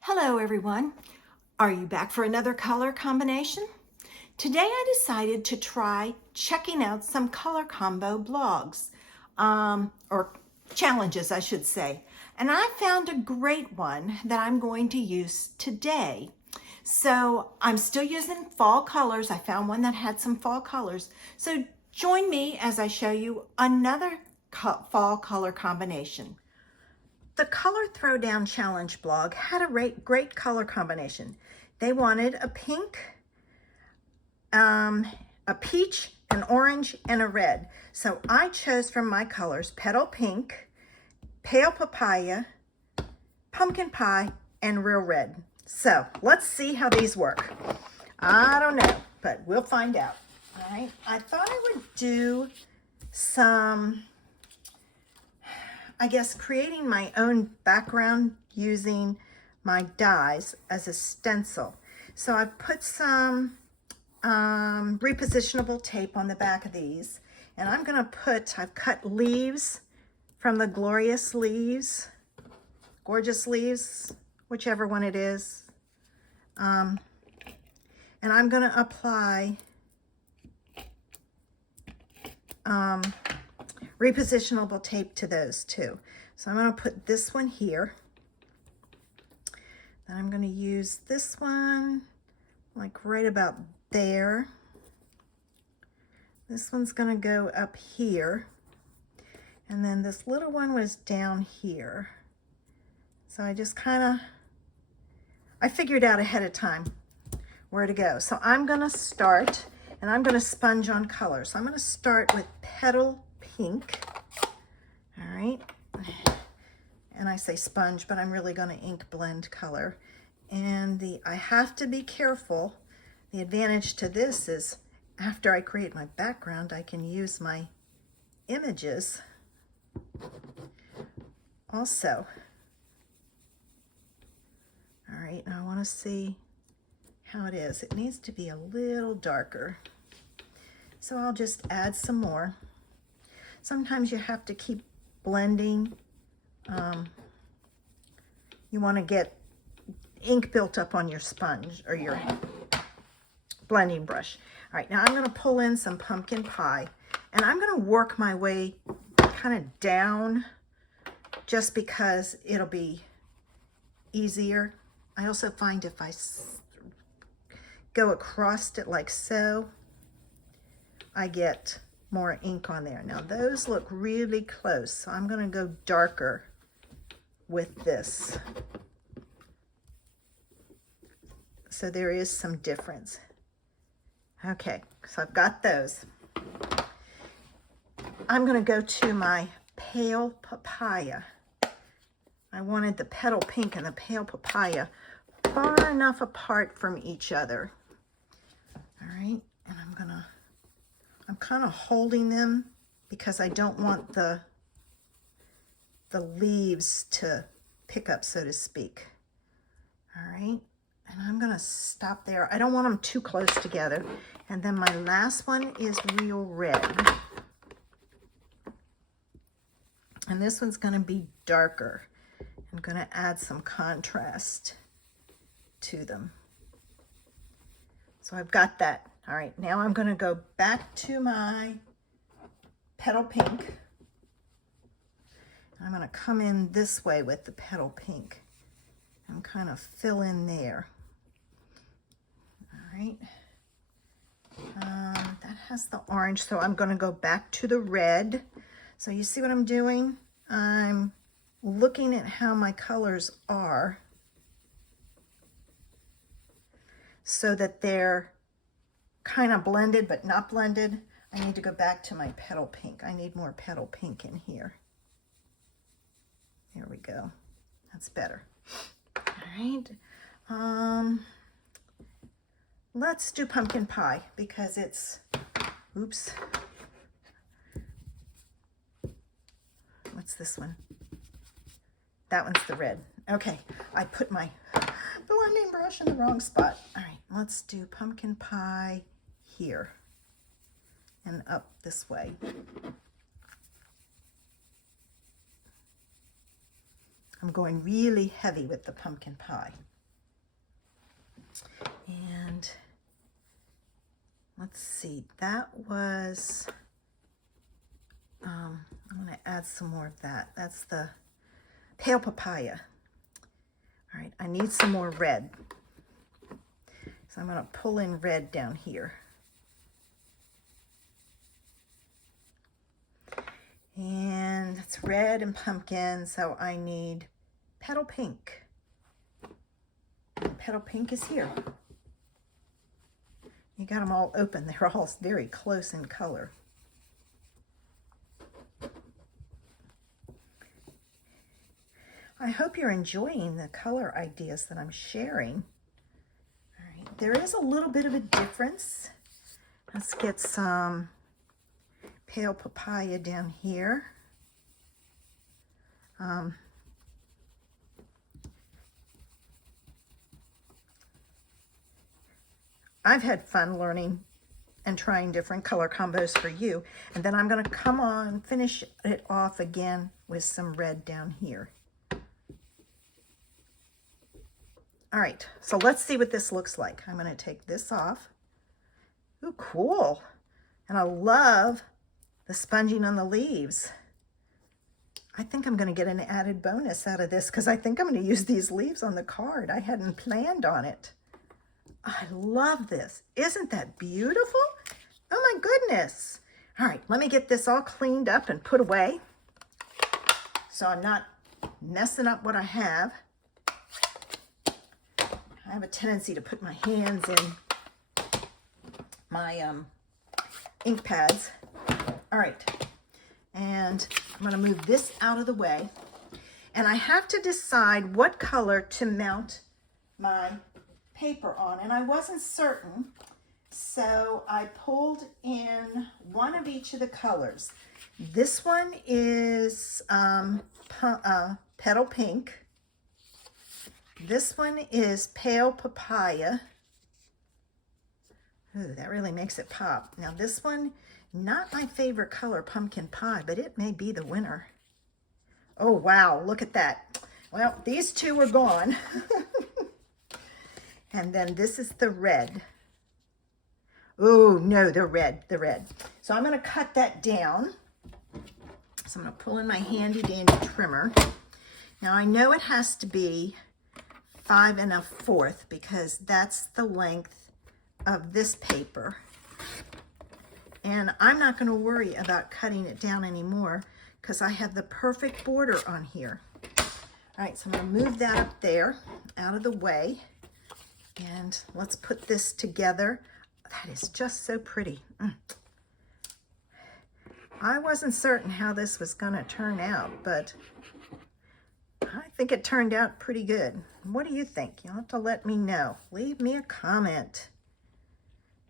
Hello everyone. Are you back for another color combination? Today I decided to try checking out some color combo blogs, or challenges I should say. And I found a great one that I'm going to use today. So I'm still using fall colors. I found one that had some fall colors. So join me as I show you another fall color combination. The Color Throwdown Challenge blog had a great color combination. They wanted a pink, a peach, an orange, and a red. So I chose from my colors Petal Pink, Pale Papaya, Pumpkin Pie, and Real Red. So let's see how these work. I don't know, but we'll find out. All right, I thought I would do some, I guess, creating my own background using my dies as a stencil. So I put some repositionable tape on the back of these, and I'm gonna I've cut leaves from the Gorgeous Leaves, whichever one it is. And I'm gonna apply repositionable tape to those too. So I'm going to put this one here. Then I'm going to use this one like right about there. This one's going to go up here. And then this little one was down here. So I just I figured out ahead of time where to go. So I'm going to start, and I'm going to sponge on color. So I'm going to start with Petal Pink. All right, and I say sponge, but I'm really going to ink blend color. And I have to be careful. The advantage to this is after I create my background, I can use my images also. All right, now I want to see how it is. It needs to be a little darker. So I'll just add some more. Sometimes you have to keep blending. You want to get ink built up on your sponge or your blending brush. All right, now I'm going to pull in some pumpkin pie, and I'm going to work my way kind of down just because it'll be easier. I also find if I go across it like so, I get more ink on there. Now those look really close, so I'm going to go darker with this. So there is some difference. Okay, so I've got those. I'm going to go to my Pale Papaya. I wanted the Petal Pink and the Pale Papaya far enough apart from each other. All right, and I'm kind of holding them because I don't want the leaves to pick up, so to speak. All right, and I'm gonna stop there. I don't want them too close together. And then my last one is Real Red. And this one's gonna be darker. I'm gonna add some contrast to them. So I've got that. All right, now I'm going to go back to my Petal Pink. I'm going to come in this way with the Petal Pink and kind of fill in there. All right. That has the orange, so I'm going to go back to the red. So you see what I'm doing? I'm looking at how my colors are so that they're kind of blended but not blended. I need to go back to my Petal Pink. I need more Petal Pink in here. There we go. That's better. All right. Let's do Pumpkin Pie because it's, oops. What's this one? That one's the red. Okay, I put my blending brush in the wrong spot. All right, let's do Pumpkin Pie here and up this way. I'm I'm going really heavy with the pumpkin pie. And let's see, that was, I'm going to add some more of that. That's the pale papaya. All right, I need some more red. So I'm going to pull in red down here. And it's red and pumpkin, so I need petal pink. And petal pink is here. You got them all open. They're all very close in color. I hope you're enjoying the color ideas that I'm sharing. All right, there is a little bit of a difference. Let's get some pale papaya down here. I've had fun learning and trying different color combos for you. And then I'm going to come on, finish it off again with some red down here. All right, so let's see what this looks like. I'm going to take this off. Ooh, cool. And I love the sponging on the leaves. I think I'm going to get an added bonus out of this because I think I'm going to use these leaves on the card. I hadn't planned on it. I love this. Isn't that beautiful? Oh my goodness. All right, let me get this all cleaned up and put away so I'm not messing up what I have. I have a tendency to put my hands in my ink pads. All right, and I'm going to move this out of the way. And I have to decide what color to mount my paper on, and I wasn't certain, so I pulled in one of each of the colors. This one is petal pink. This one is pale papaya. Ooh, that really makes it pop. Now this one, not my favorite color, pumpkin pie, but it may be the winner. Oh wow, look at that. Well, these two are gone. And then this is the red. Oh no, the red. So I'm going to cut that down. So I'm going to pull in my handy dandy trimmer. Now I know it has to be 5 1/4 because that's the length of this paper. And I'm not going to worry about cutting it down anymore because I have the perfect border on here. All right, so I'm going to move that up there out of the way. And let's put this together. That is just so pretty. I wasn't certain how this was going to turn out, but I think it turned out pretty good. What do you think? You'll have to let me know. Leave me a comment.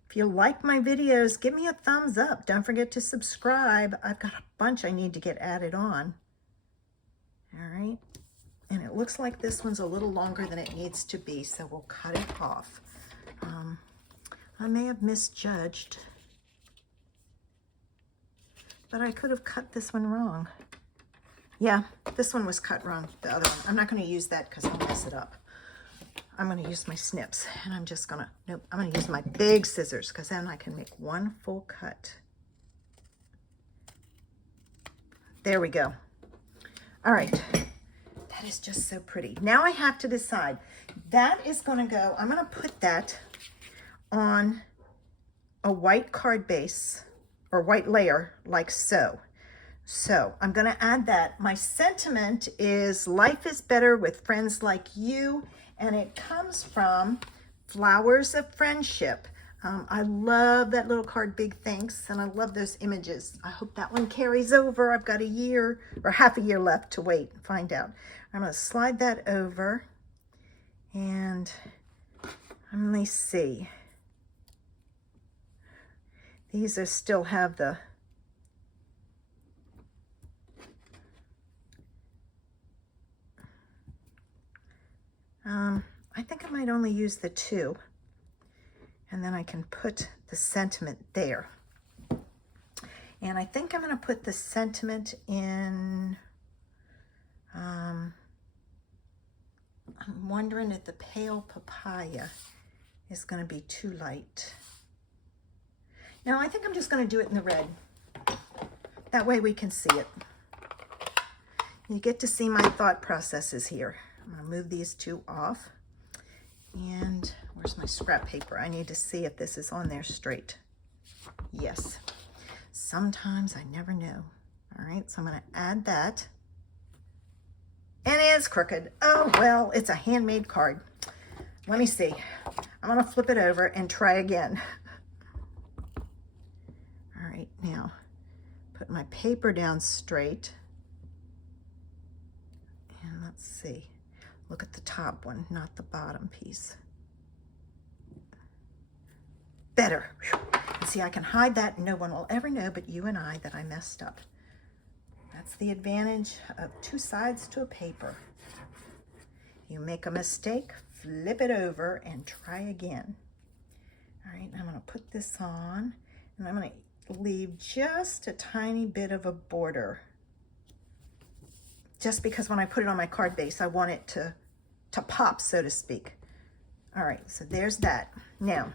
If you like my videos, give me a thumbs up. Don't forget to subscribe. I've got a bunch I need to get added on. All right. And it looks like this one's a little longer than it needs to be, so we'll cut it off. I may have misjudged, but I could have cut this one wrong. Yeah, this one was cut wrong, the other one. I'm not going to use that because I'll mess it up. I'm going to use my snips, and I'm just going to, nope, I'm going to use my big scissors because then I can make one full cut. There we go. All right. That is just so pretty. Now I have to decide. That is going to go, I'm going to put that on a white card base or white layer like so. So I'm going to add that. My sentiment is life is better with friends like you, and it comes from Flowers of Friendship. I love that little card, big thanks, and I love those images. I hope that one carries over. I've got a year or half a year left to wait and find out. I'm going to slide that over, and let me see. These are still have the I think I might only use the 2, and then I can put the sentiment there. And I think I'm going to put the sentiment in I'm wondering if the pale papaya is going to be too light. No, I think I'm just going to do it in the red. That way we can see it. You get to see my thought processes here. I'm going to move these two off. And where's my scrap paper? I need to see if this is on there straight. Yes. Sometimes I never know. All right, so I'm going to add that. And it's crooked. Oh, well, it's a handmade card. Let me see. I'm going to flip it over and try again. All right, now put my paper down straight. And let's see. Look at the top one, not the bottom piece. Better. And see, I can hide that and no one will ever know but you and I that I messed up. That's the advantage of two sides to a paper. You make a mistake, flip it over and try again. All right, I'm gonna put this on and I'm gonna leave just a tiny bit of a border. Just because when I put it on my card base, I want it to pop, so to speak. All right, so there's that. Now,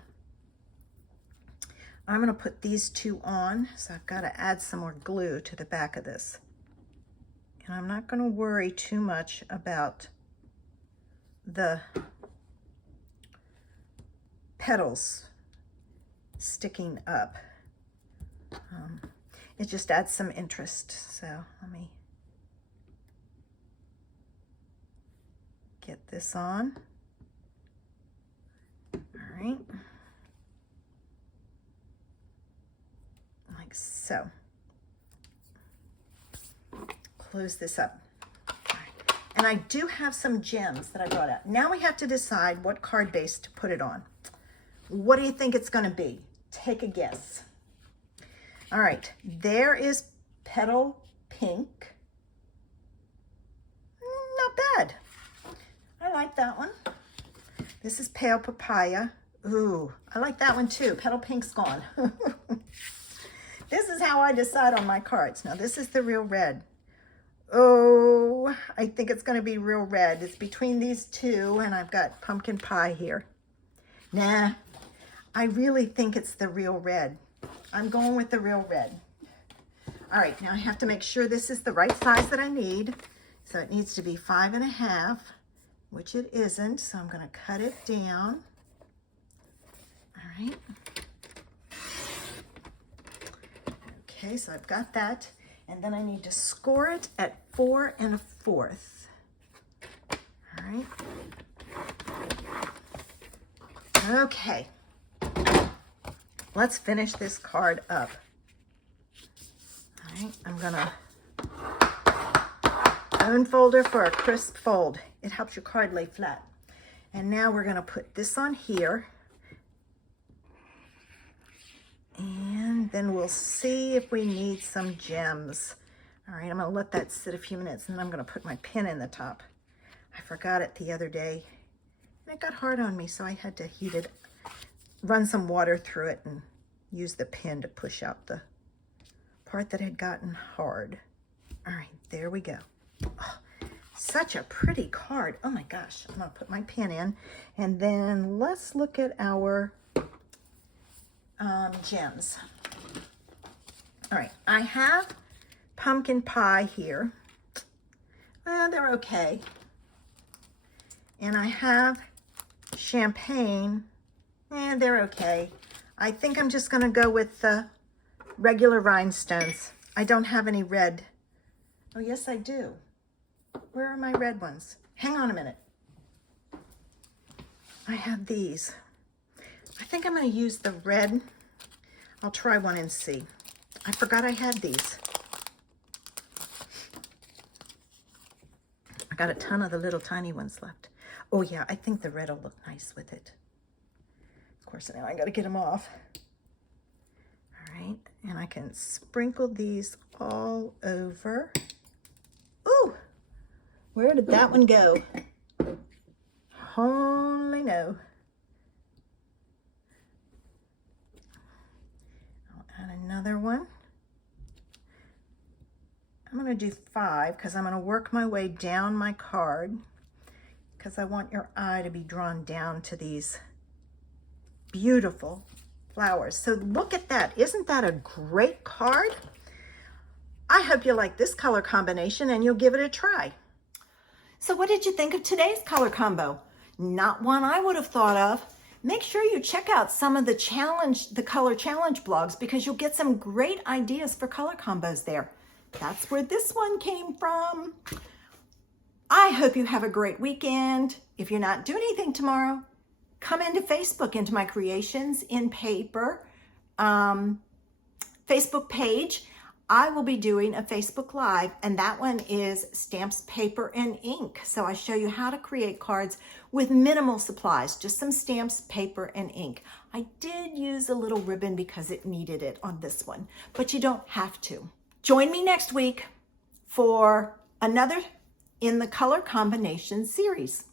I'm gonna put these two on, so I've gotta add some more glue to the back of this. And I'm not gonna worry too much about the petals sticking up. It just adds some interest. So let me get this on. All right. Like so. Close this up. And I do have some gems that I brought out. Now we have to decide what card base to put it on. What do you think it's going to be? Take a guess. All right, there is Petal Pink. Not bad. I like that one. This is Pale Papaya. Ooh, I like that one too. Petal Pink's gone. This is how I decide on my cards. Now this is the real red. Oh, I think it's going to be real red. It's between these two, and I've got pumpkin pie here. Nah, I really think it's the real red. I'm going with the real red. All right, now I have to make sure this is the right size that I need. So it needs to be 5.5, which it isn't. So I'm going to cut it down. All right. Okay, so I've got that. And then I need to score it at 4 1/4. All right. Okay. Let's finish this card up. All right, I'm gonna bone folder for a crisp fold. It helps your card lay flat. And now we're gonna put this on here. And then we'll see if we need some gems. All right, I'm gonna let that sit a few minutes and then I'm gonna put my pin in the top. I forgot it the other day. And it got hard on me, so I had to heat it, run some water through it and use the pin to push out the part that had gotten hard. All right, there we go. Oh, such a pretty card. Oh my gosh, I'm gonna put my pin in and then let's look at our gems. All right, I have pumpkin pie here. They're okay. And I have champagne. They're okay. I think I'm just gonna go with the regular rhinestones. I don't have any red. Oh, yes, I do. Where are my red ones? Hang on a minute. I have these. I think I'm gonna use the red. I'll try one and see. I forgot I had these. I got a ton of the little tiny ones left. Oh yeah, I think the red will look nice with it. Of course, now I gotta get them off. All right, and I can sprinkle these all over. Ooh, where did that one go? Only know. I'll add another one. I'm gonna do 5 because I'm gonna work my way down my card because I want your eye to be drawn down to these beautiful flowers. So look at that. Isn't that a great card? I hope you like this color combination and you'll give it a try. So what did you think of today's color combo? Not one I would have thought of. Make sure you check out some of the color challenge blogs, because you'll get some great ideas for color combos there. That's where this one came from. I hope you have a great weekend. If you're not doing anything tomorrow, come into Facebook, into my Creations in Paper Facebook page. I will be doing a Facebook Live, and that one is stamps, paper, and ink. So I show you how to create cards with minimal supplies, just some stamps, paper, and ink. I did use a little ribbon because it needed it on this one, but you don't have to. Join me next week for another in the color combination series.